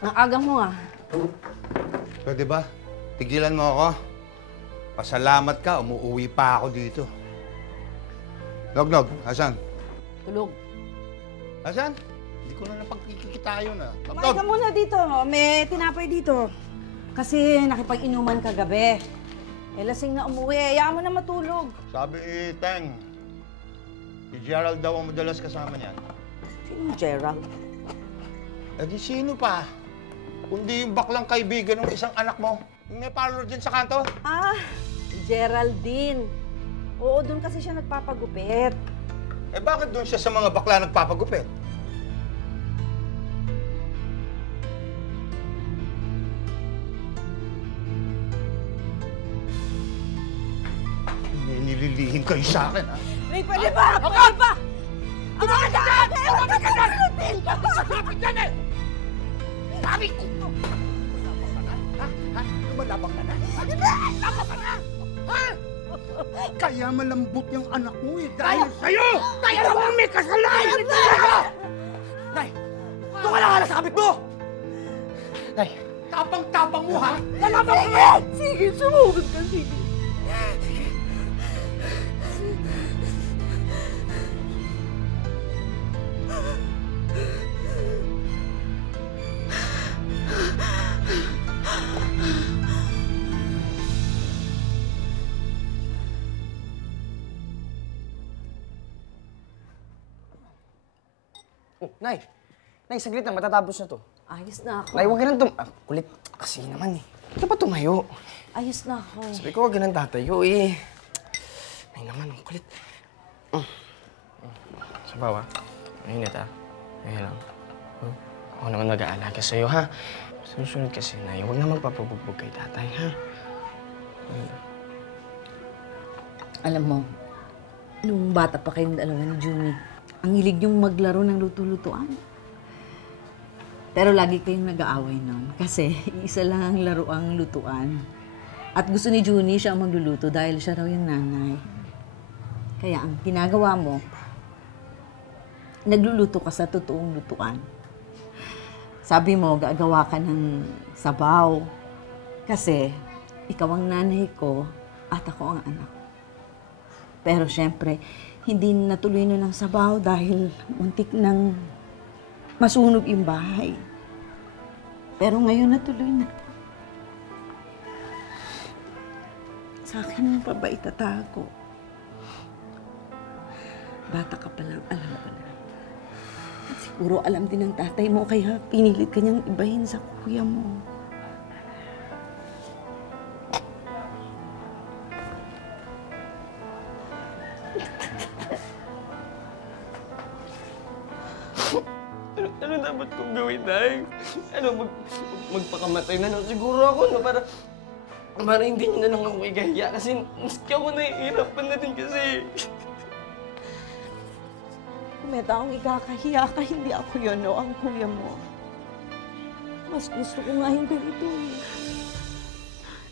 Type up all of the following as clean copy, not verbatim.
Ang aga mo ah. Pwede ba? Tigilan mo ako. Pasalamat ka, umuwi pa ako dito. Nog, asan? Tulog. Asan? Hindi ko na napagkikita yun ah. Kumain ka muna dito. May tinapay dito. Kasi nakipag-inuman kagabi. Eh, lasing na umuwi. Hayaan mo na matulog. Sabi Teng, si Gerald daw ang madalas kasama niyan. Sino Gerald? Eh di sino pa? Kundi yung baklang kaibigan ng isang anak mo. Yung may parlor dyan sa kanto. Ah, Geraldine. Oo, doon kasi siya nagpapagupit. Eh bakit doon siya sa mga bakla nagpapagupit? Nililihin kayo sa akin, ha? Ray, pwede ba? Pwede ba? Tumawag ka dyan! Tumawag ka dyan! Tumawag ka dyan! Sabi ko! Ha? Lumalabang ka na? Lumalaban ka na! Ha? Kaya malambot yung anak mo eh, dahil sa'yo! Kaya naman may kasalanan! Nay! Doon ka lang sa kapit mo! Nay! Tapang-tapang mo, ha? Lalabang mo! Sige, sumugod ka, sige. Oh, Nay! Nay, saglit na. Matatapos na to. Ayos na ako. Nay, huwag ka nang kulit. Kasi naman eh. Ito pa tumayo? Ayos na ako. Sabi ko, huwag ka nang tatayo eh. Nay naman, kulit. Sabaw, ha? Mainit, ha? Ngayon lang. Ako naman mag-aalaga sa'yo, ha? Susunod kasi, Nay. Huwag na magpapabugbog kay tatay, ha? Alam mo, nung bata pa kayong dalawa ni Juni, ang hilig niyong maglaro ng luto-lutuan. Pero lagi kayong nag-aaway nun. Kasi isa lang ang laro ang lutuan. At gusto ni Juni siya ang magluluto dahil siya raw yung nanay. Kaya ang ginagawa mo, nagluluto ka sa totoong lutuan. Sabi mo, gagawa ka ng sabaw. Kasi ikaw ang nanay ko at ako ang anak. Pero syempre, hindi natuloy nun ang sabaw dahil muntik nang masunog yung bahay. Pero ngayon natuloy na. Sa akin pa ba itatago? Bata ka pa lang, alam ko na. At siguro alam din ng tatay mo, kaya pinilit ka niyang ibahin sa kuya mo. Ano dapat kong gawin, Nay? Magpakamatay na lang siguro ako, no? Para hindi niyo na lang ako igahiya. Kasi maski ako nahihirapan na din kasi. Kung may taong ikakahiya ka, hindi ako yun, no? Ang kuya mo. Mas gusto ko nga yung ganito, eh.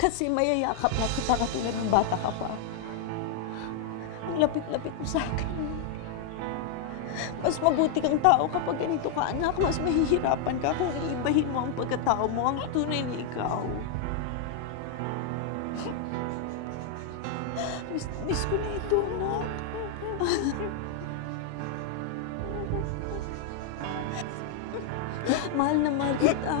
Kasi mayayakap na kita katulad ng bata ka pa. Ang lapit-lapit mo sa akin. Mas mabuti kang tao kapag ganito ka, anak. Mas mahihirapan ka kung iibahin mo ang pagkatao mo, ang tunay na ikaw. Miss ko na ito, anak. Mahal na mahal kita.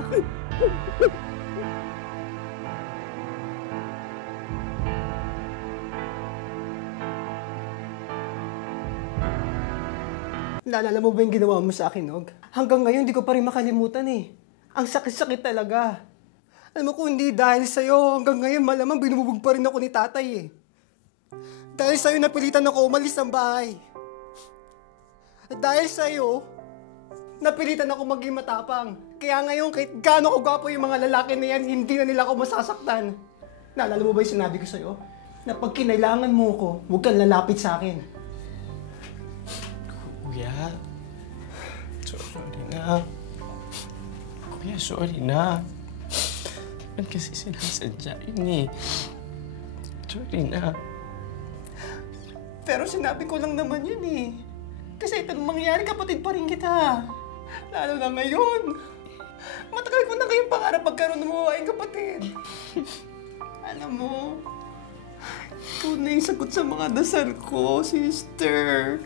Naalala mo ba yung ginawa mo sa akin, Nog? Hanggang ngayon, di ko pa rin makalimutan eh. Ang sakit-sakit talaga. Alam mo kung hindi dahil sa'yo, hanggang ngayon malamang binubog pa rin ako ni tatay eh. Dahil sa'yo napilitan ako umalis ng bahay. At dahil sa'yo, napilitan ako maging matapang. Kaya ngayon, kahit gaano ko gwapo yung mga lalaki na yan, hindi na nila ako masasaktan. Naalala mo ba yung sinabi ko sa'yo? Na pag kinailangan mo ko, huwag kang lalapit sa akin. Kuya, sorry na. Kuya, sorry na. Ba't kasi sinasadya yun eh. Sorry na. Pero sinabi ko lang naman yun eh. Kasi ito nung mangyayari, kapatid pa rin kita. Lalo na ngayon. Matagal ko na kayong pangarap magkaroon ng mawaing kapatid. Alam mo, ikaw na yung sagot sa mga dasal ko, sister.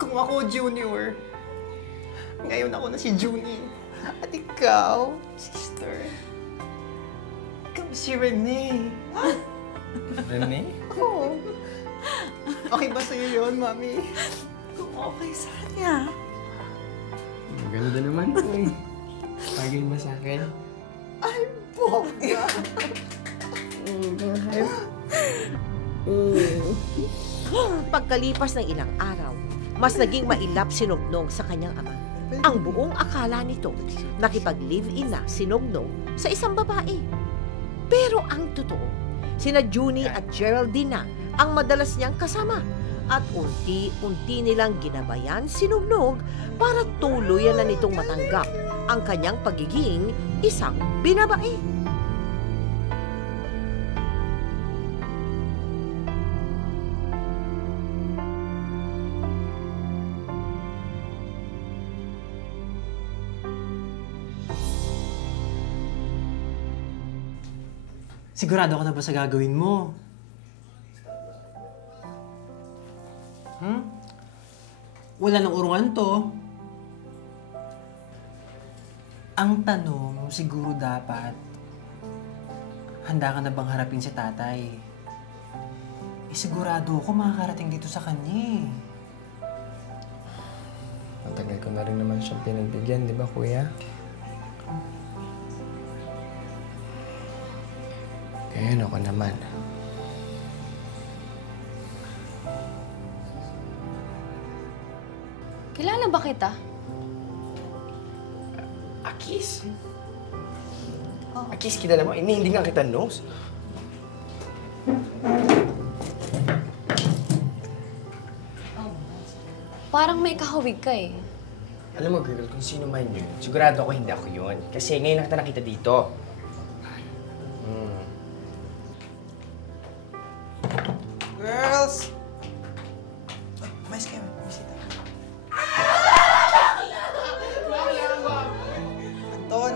Kung ako junior, ngayon ako na si Junie. At ikaw, sister, ikaw si Renee. Rene? Oo. Okay ba sa'yo yun, Mami? Kung okay sa kanya. Maganda naman. Bagay ba sa akin? Ay, bongga! Pagkalipas ng ilang araw, mas naging mailap si Nognog sa kanyang ama. Ang buong akala nito, nakipag-live-in na si Nognog sa isang babae. Pero ang totoo, sina Junie at Geraldine na ang madalas niyang kasama at unti-unti nilang ginabayan si Nognog para tuluyan na nitong matanggap ang kanyang pagiging isang binabae. Sigurado ka na ba sa gagawin mo? Wala nang urungan to. Ang tanong, siguro dapat, handa ka na bang harapin si tatay? Sigurado ako makakarating dito sa kanya. Matagal ko na rin naman siyang pinagbigyan, di ba, kuya? Ngayon ako naman. Kilala ba kita? Akis? Akis, kilala mo? Hindi nga kita knows. Parang may kahawig ka eh. Alam mo, girl, kung sino man yun, sigurado ako hindi ako yun. Kasi ngayon lang kita nakita dito. Girls! Ay, mais kayo. Bisita. Anton,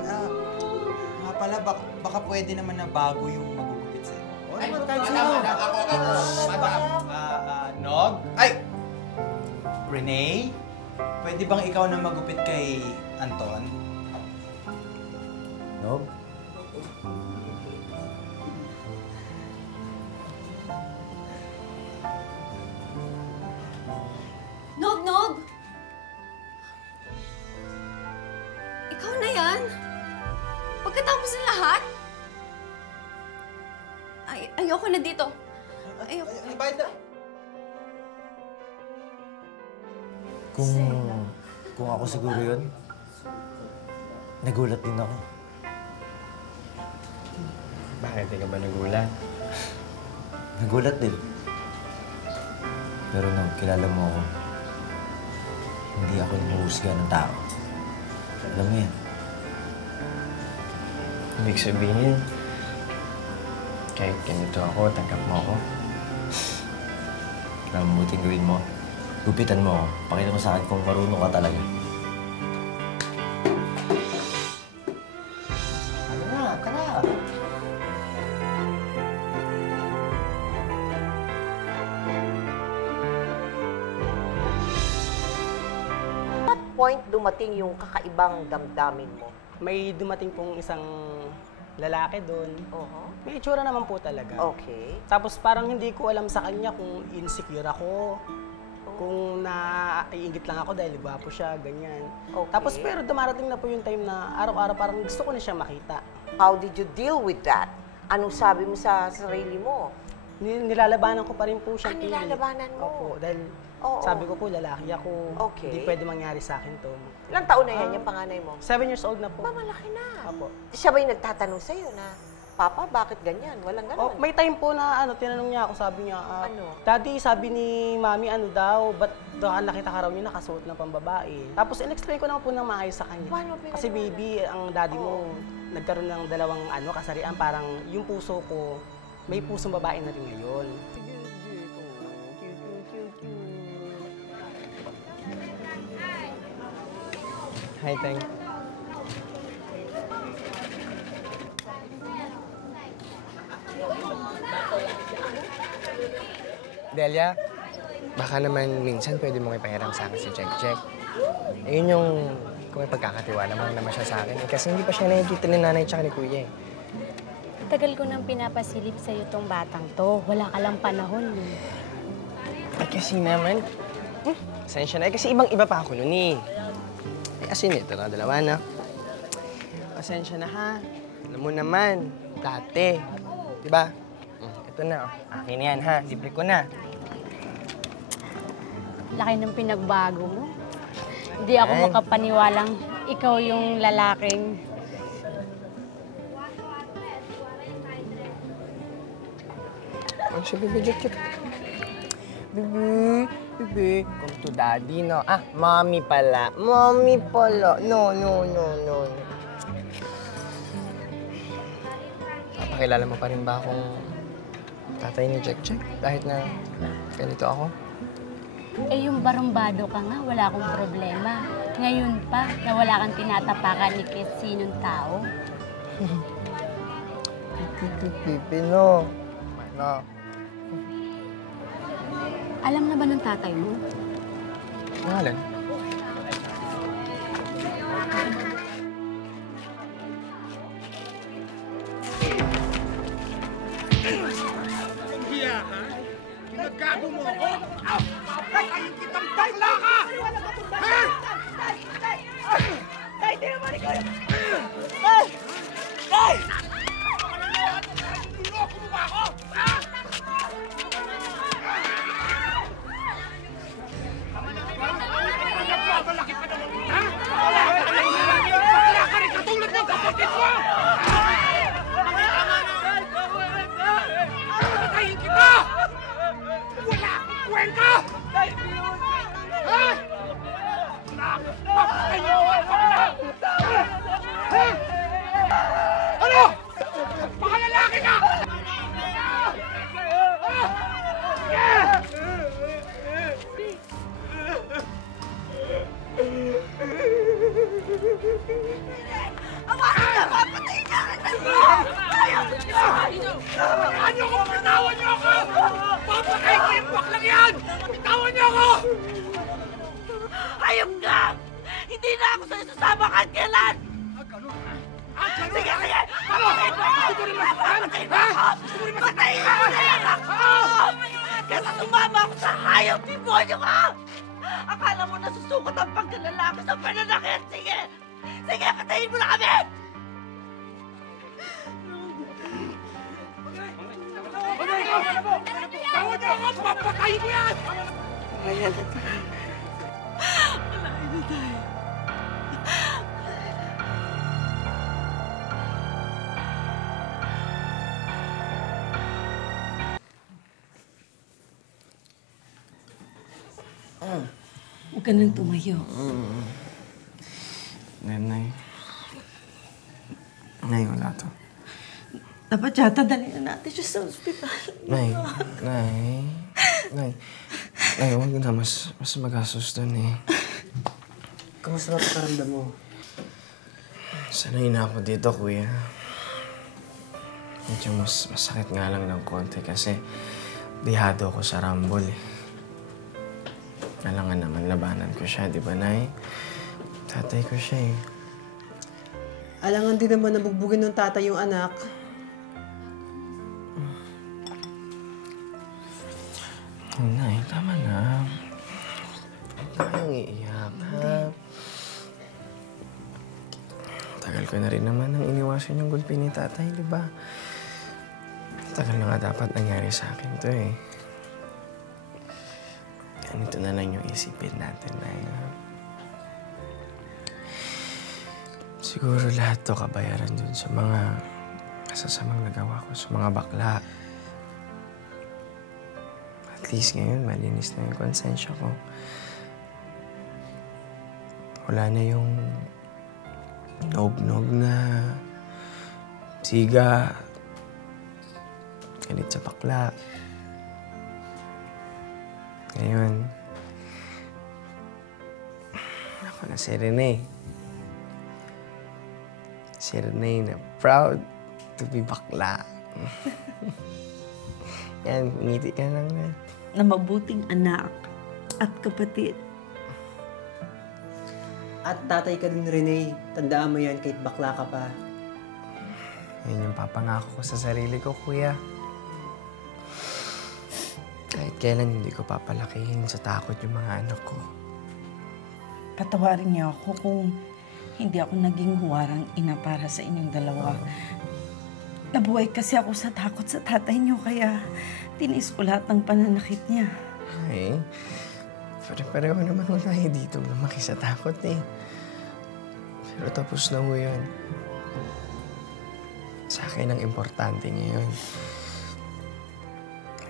nga pala, baka pwede naman na bago yung magugupit sa'yo. Ay, madam! Nog? Ay! Renee? Pwede bang ikaw na magupit kay Anton? Nog? Nog! Ikaw na yan? Pagkatapos ng lahat? Ayoko na dito. Ayoko. Ay, bayad na. Kung ako siguro yun, nagulat din ako. Bakit di ka ba nagulat? Nagulat din. Pero nung kilala mo ako, hindi ako humuhusga ng tao. Alam mo yan. Ibig sabihin, kahit ganito ako, tanggap mo ako. Kaya mabuting gawin mo. Gupitan mo ako. Pakita mo sa akin kung marunong ka talaga. Ano na? Tara! At point dumating yung kakaibang damdamin mo? May dumating pong isang lalaki doon. Oho. May itsura naman po talaga. Okay. Tapos parang hindi ko alam sa kanya kung insecure ako, kung naiingit lang ako dahil gwapo siya, ganyan. Okay. Tapos pero dumarating na po yung time na araw-araw parang gusto ko na siya makita. How did you deal with that? Anong sabi mo sa sarili mo? Nilalabanan ko pa rin po siya. Nilalabanan mo? Opo, dahil Oo. sabi ko po lalaki ako. Okay. Hindi pwede mangyari sa akin to. Ilang taon na yan yung panganay mo? 7 years old na po. Malaki na. Opo. Siya ba yung nagtatanong sa'yo na, Papa, bakit ganyan? Walang Oh, ganon. may time po na tinanong niya ako, sabi niya, Ano? Daddy, sabi ni Mami, ba't nakita ka raw niya nakasuot ng pambabae? Tapos in-explain ko naman po ng maayos sa kanya. Paano pinagawa? Kasi baby, ang daddy mo, nagkaroon ng dalawang kasarian, parang yung puso ko, may pusong babae na rin ngayon. Hi, Teng. Delia, baka naman minsan pwede mong ipahiram sa akin si Jack. Ayun yung kung may pagkakatiwala naman siya sa akin. Kasi hindi pa siya nakikita ni nanay tsaka ni kuya eh. Tagal ko nang pinapasilip sa'yo tong batang to. Wala ka lang panahon eh. Ay kasi naman, pasensya na. Kasi ibang-iba pa ako nun eh. Ay asin ito na, dalawa na. Pasensya na ha. Alam mo naman, dati. Diba? Ito na, akin yan ha. Libre ko na. Laki ng pinagbago mo. Hindi ako makapaniwalang ikaw yung lalaking... Ano siya, Bebe Jack? Bebe, come to daddy, no? Ah, mommy pala. Mommy pala. No. Papakilala mo pa rin ba akong tatay ni Jack? Kahit na ganito ako? Eh, yung barumbado ka nga, wala akong problema. Ngayon pa, na wala kang tinatapakan ni kahit sinong tao. Pipi, no. No. Alam na ba ng tatay mo? Pangalan? Hiya ka? Ginagago mo ako? Papatayin kitang bakla ka! Ha? Tay! Di naman ikaw yun! Tay! Niloko mo ba ako? Ha? Nagbabalaki pa naman, ha? Bakla ka rin katulad ng kapatid mo! Patayin kita! Wala akong kwenta! Ha? Napapatayin mo ako na! Ha? Ano? Baka lalaki ka! Ha? Yeah! Hayaan niyo ako! Bitawan niyo ako! Papatay ko yung baklang yan! Bitawan niyo ako! Hayop ka! Hindi na ako sa'yo sasama kahit kailan! Ganun! Sige! Ano? Gusto mo rin masaktan? Ha? Gusto mo rin masaktan? Patayin mo na yung anak ko! Kasi sumama ako sa hayop, demonyo ka! Akala mo nasusukot ang pagkalalaki sa pananakit! Sige! Sige, patayin mo na kami! Bitawan niyo ako! Papatayin ko yan! Huwag ka nang tumayo. Nay. Nay, wala to. Dapat yata dalhin na natin siya sa ospital. Nay, huwag na. Mas magastos dun eh. Kamusta ba pakaramdam mo? Sanay na ako dito, kuya. Medyo mas masakit nga lang ng konti kasi bihado ako sa Rumble eh. Kailangan naman labanan ko siya, di ba, Nay? Tatay ko siya eh. Alangan din naman nabugbugin ng tatay yung anak. Nay, tama na. Huwag na kayong iiyak, ha? Tagal ko na rin naman nang iniwasan yung gulpi ni tatay, di ba? Tagal na nga dapat nangyari sa akin to eh. Ganito na lang yung isipin natin, Nay. Siguro lahat to kabayaran dun sa mga masasamang nagawa ko sa mga bakla. At least ngayon, malinis na yung konsensya ko. Wala na yung nog-nog na siga, galit sa bakla. Ngayon, ako na si Rene. Si Rene na proud to be bakla. Yan, ngiti ka lang na. Na mabuting anak at kapatid. At tatay ka din, Rene. Tandaan mo yan kahit bakla ka pa. Yan yung papangako ko sa sarili ko, kuya. Kahit kailan hindi ko papalakihin sa takot yung mga anak ko. Patawarin niyo ako kung hindi ako naging huwarang ina para sa inyong dalawa. Nabuhay kasi ako sa takot sa tatay niyo, kaya tinis ko lahat ng pananakit niya. Ay, pare-pareho naman ho tayo dito lumaki sa takot eh. Pero tapos na ho yun. Sa akin ang importante ngayon.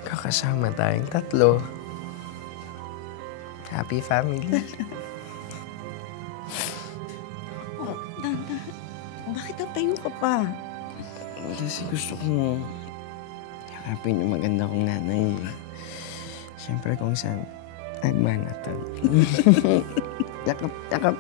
Kakasama tayong tatlo. Happy family. Oh, Dana, bakit natayo ka pa? Kasi gusto kong yakapin yung maganda kong nanay. Siyempre kung saan nagmana to. Yakap, yakap.